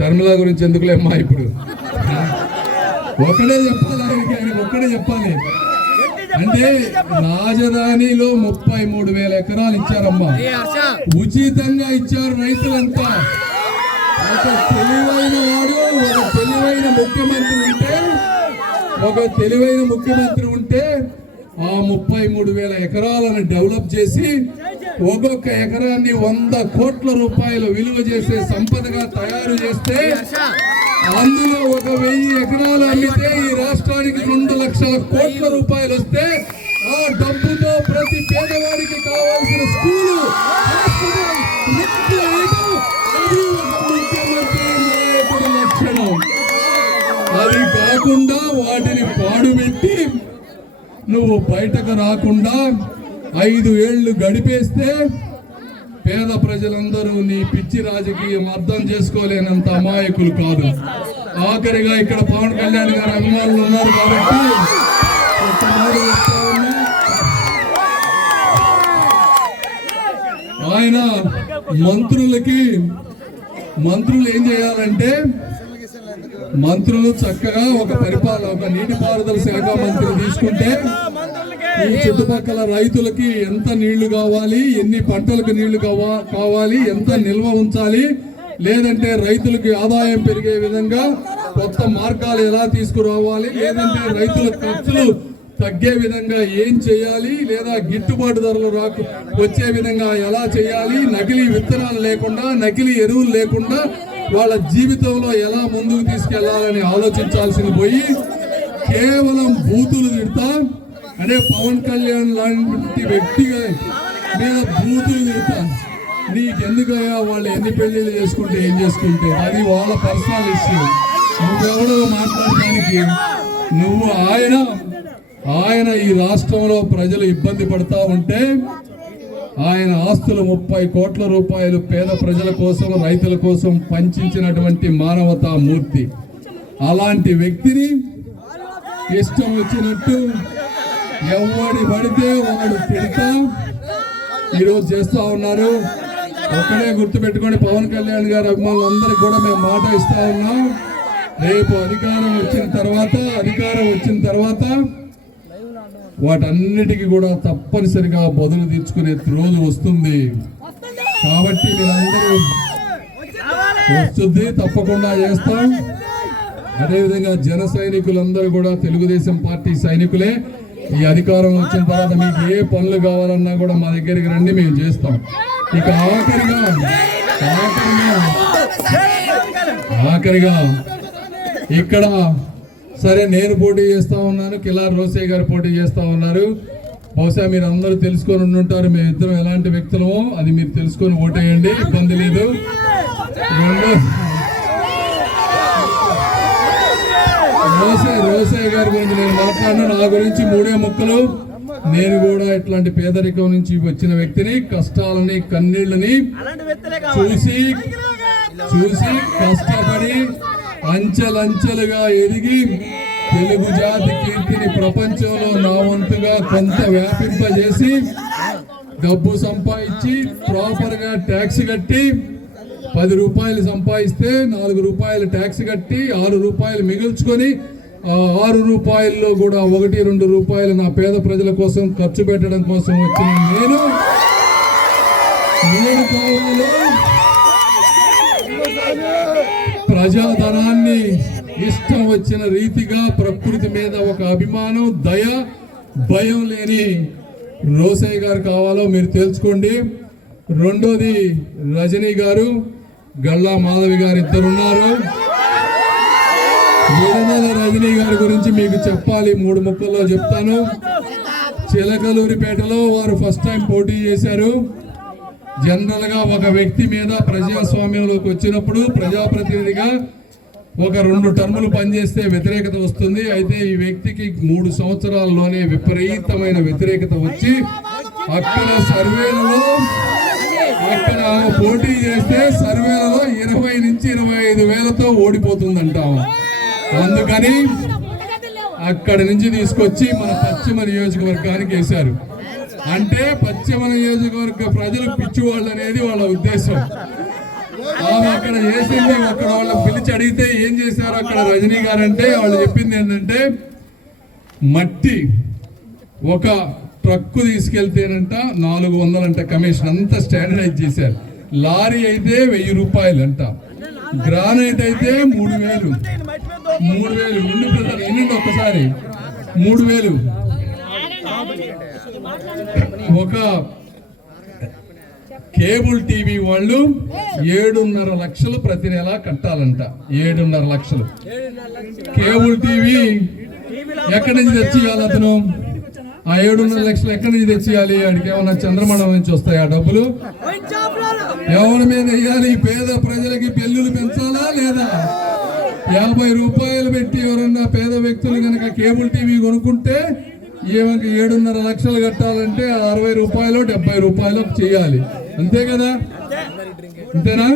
షర్మిల గురించి ఎందుకులేమ్మా ఇప్పుడు? ఒకడే చెప్పాలి ఆయనకి? ఆయనకి ఒక్కడే చెప్పాలి. అంటే రాజధానిలో ముప్పై మూడు వేల ఎకరాలు ఇచ్చారమ్మా. ఉచితంగా ఇచ్చారు రైతులంతా. ఒక తెలివైన వాడు ఒక తెలివైన ముఖ్యమంత్రి ఉంటే ఒక తెలివైన ముఖ్యమంత్రి ఉంటే ఆ ముప్పై మూడు వేల ఎకరాలను డెవలప్ చేసి ఒక్కొక్క ఎకరాన్ని వంద కోట్ల రూపాయలు విలువ చేసే సంపదగా తయారు చేస్తే అందులో ఒక వెయ్యి ఎకరాలు అమ్మితే ఈ రాష్ట్రానికి రెండు లక్షల కోట్ల రూపాయలు వస్తే ఆ డబ్బుతో ప్రతి పేదవాడికి కావాల్సిన స్కూలు అది లక్షణం. అది కాకుండా వాటిని పాడుపెట్టి నువ్వు బయటకు రాకుండా ఐదు ఏళ్ళు గడిపేస్తే పేద ప్రజలందరూ నీ పిచ్చి రాజకీయం అర్థం చేసుకోలేనంత అమాయకులు కాదు. ఆఖరిగా ఇక్కడ పవన్ కళ్యాణ్ గారు అభిమానులు ఉన్నారు కాబట్టి ఆయన మంత్రులకి మంత్రులు ఏం చేయాలంటే మంత్రులు చక్కగా ఒక పరిపాలన ఒక నీటిపారుదల శాఖ మంత్రి తీసుకుంటే ఈ చుట్టుపక్కల రైతులకి ఎంత నీళ్ళు కావాలి ఎన్ని పంటలకు నీళ్ళు కావా- కావాలి ఎంత నిల్వ ఉంచాలి లేదంటే రైతులకి ఆదాయం పెరిగే విధంగా కొత్త మార్గాలు ఎలా తీసుకురావాలి లేదంటే రైతుల ఖర్చులు తగ్గే విధంగా ఏం చేయాలి లేదా గిట్టుబాటు ధరలు రాకు వచ్చే విధంగా ఎలా చేయాలి నకిలీ విత్తనాలు లేకుండా నకిలీ ఎరువులు లేకుండా వాళ్ళ జీవితంలో ఎలా ముందుకు తీసుకెళ్ళాలని ఆలోచించాల్సింది పోయి కేవలం బూతులు తిడతా అదే పవన్ కళ్యాణ్ లాంటి వ్యక్తిగా మీద బూతులు నీకు నీకెందుకయ్యా వాళ్ళు ఎన్ని పెళ్ళిళ్ళు చేసుకుంటే ఏం చేసుకుంటే? అది వాళ్ళ పర్సనల్ ఇష్యూ నువ్వెవడో మాట్లాడడానికి నువ్వు ఆయన. ఆయన ఈ రాష్ట్రంలో ప్రజలు ఇబ్బంది పడతా ఉంటే ఆయన ఆస్తులు ముప్పై కోట్ల రూపాయలు పేద ప్రజల కోసం రైతుల కోసం పంచినటువంటి మానవతా మూర్తి. అలాంటి వ్యక్తిని ఇష్టం వచ్చినట్టు ఎవడి పడితే వాడు తిడతా. ఈరోజు చేస్తా ఉన్నారు. ఒక్కడే గుర్తుపెట్టుకొని పవన్ కళ్యాణ్ గారి అభిమానులందరికీ కూడా మేము మాట ఇస్తా ఉన్నాం. రేపు అధికారం వచ్చిన తర్వాత అధికారం వచ్చిన తర్వాత వాటన్నిటికీ కూడా తప్పనిసరిగా బదులు తీర్చుకునే రోజు వస్తుంది. కాబట్టి మీరందరూ వస్తుంది తప్పకుండా చేస్తాం. అదేవిధంగా జన సైనికులందరూ కూడా తెలుగుదేశం పార్టీ సైనికులే. ఈ అధికారం వచ్చిన తర్వాత మీకు ఏ పనులు కావాలన్నా కూడా మా దగ్గరికి రండి మేము చేస్తాం. ఇక ఆఖరిగా ఆఖరిగా ఇక్కడ సరే నేను పోటీ చేస్తా ఉన్నాను కిలార్ రోసే గారు పోటీ చేస్తా ఉన్నారు. బహుశా మీరు అందరూ తెలుసుకొని ఉండుంటారు మేము ఇద్దరం ఎలాంటి వ్యక్తులమో అది మీరు తెలుసుకొని ఓటేయండి ఇబ్బంది లేదు. రెండు రోసే రోసే గారి గురించి నేను మాట్లాడిన నా గురించి మూడే ముక్కలు. నేను కూడా ఇట్లాంటి పేదరికం నుంచి వచ్చిన వ్యక్తిని కష్టాలని కన్నీళ్ళని చూసి చూసి కష్టపడి అంచెలంచెలుగా ఎదిగి తెలుగు జాతి కీర్తిని ప్రపంచంలో నా వంతుగా కొంత వ్యాపింపజేసి డబ్బు సంపాదించి ప్రాపర్గా ట్యాక్స్ కట్టి పది రూపాయలు సంపాదిస్తే నాలుగు రూపాయలు ట్యాక్స్ కట్టి ఆరు రూపాయలు మిగుల్చుకొని ఆరు రూపాయల్లో కూడా ఒకటి రెండు రూపాయలు నా పేద ప్రజల కోసం ఖర్చు పెట్టడం కోసం వచ్చిన నేను. నేను కావాలి. ప్రజాధనాన్ని ఇష్టం వచ్చిన రీతిగా ప్రకృతి మీద ఒక అభిమానం దయ భయం లేని రోసయ్య గారు కావాలో మీరు తెలుసుకోండి రెండోది రజనీ గారు. గల్లా మాధవి గారు ఇద్దరున్నారు విడదల రజనీ గారి గురించి మీకు చెప్పాలి మూడు ముక్కల్లో చెప్తాను. చిలకలూరిపేటలో వారు ఫస్ట్ టైం పోటీ చేశారు. జనరల్గా ఒక వ్యక్తి మీద ప్రజాస్వామ్యంలోకి వచ్చినప్పుడు ప్రజాప్రతినిధిగా ఒక రెండు టర్ములు పనిచేస్తే వ్యతిరేకత వస్తుంది. అయితే ఈ వ్యక్తికి మూడు సంవత్సరాల్లోనే విపరీతమైన వ్యతిరేకత వచ్చి అక్కడ సర్వేలలో అక్కడ ఆమె పోటీ చేస్తే సర్వేలలో ఇరవై నుంచి ఇరవై ఐదు వేలతో ఓడిపోతుందంటాము. అందుకని అక్కడి నుంచి తీసుకొచ్చి మన పశ్చిమ నియోజకవర్గానికి వేశారు. అంటే పశ్చిమ నియోజకవర్గ ప్రజలు పిచ్చివాళ్ళు అనేది వాళ్ళ ఉద్దేశం. ఆమె అక్కడ చేసింది అక్కడ వాళ్ళ పిలిచి అడిగితే ఏం చేశారు అక్కడ రజనీ గారు అంటే వాళ్ళు చెప్పింది ఏంటంటే మట్టి ఒక ట్రక్కు తీసుకెళ్తేనంట నాలుగు వందలంట కమిషన్. అంతా స్టాండర్డైజ్ చేశారు. లారీ అయితే వెయ్యి రూపాయలు అంట గ్రానైట్ అయితే మూడు వేలు. మూడు వేలు. ఉండి బ్రదర్ వినండి ఒక్కసారి? మూడు వేలు. ఒక కేబుల్ టీవీ వాళ్ళు ఏడున్నర లక్షలు ప్రతి నెల కట్టాలంట. ఏడున్నర లక్షలు. కేబుల్ టీవీ ఎక్కడి నుంచి తెచ్చి అతను? ఆ ఏడున్నర లక్షలు ఎక్కడి నుంచి తెచ్చియాలి? వాడికి ఏమన్నా చంద్రమండలం నుంచి వస్తాయి ఆ డబ్బులు? ఎవరి మీద వేయాలి? పేద ప్రజలకి పెళ్ళిళ్ళు పెంచాలా లేదా? యాభై రూపాయలు పెట్టి ఎవరన్నా పేద వ్యక్తులు కనుక కేబుల్ టీవీ కొనుక్కుంటే ఈమెకి ఏడున్నర లక్షలు కట్టాలంటే అరవై రూపాయలు డెబ్బై రూపాయలు చేయాలి. అంతే కదా? అంతేనా?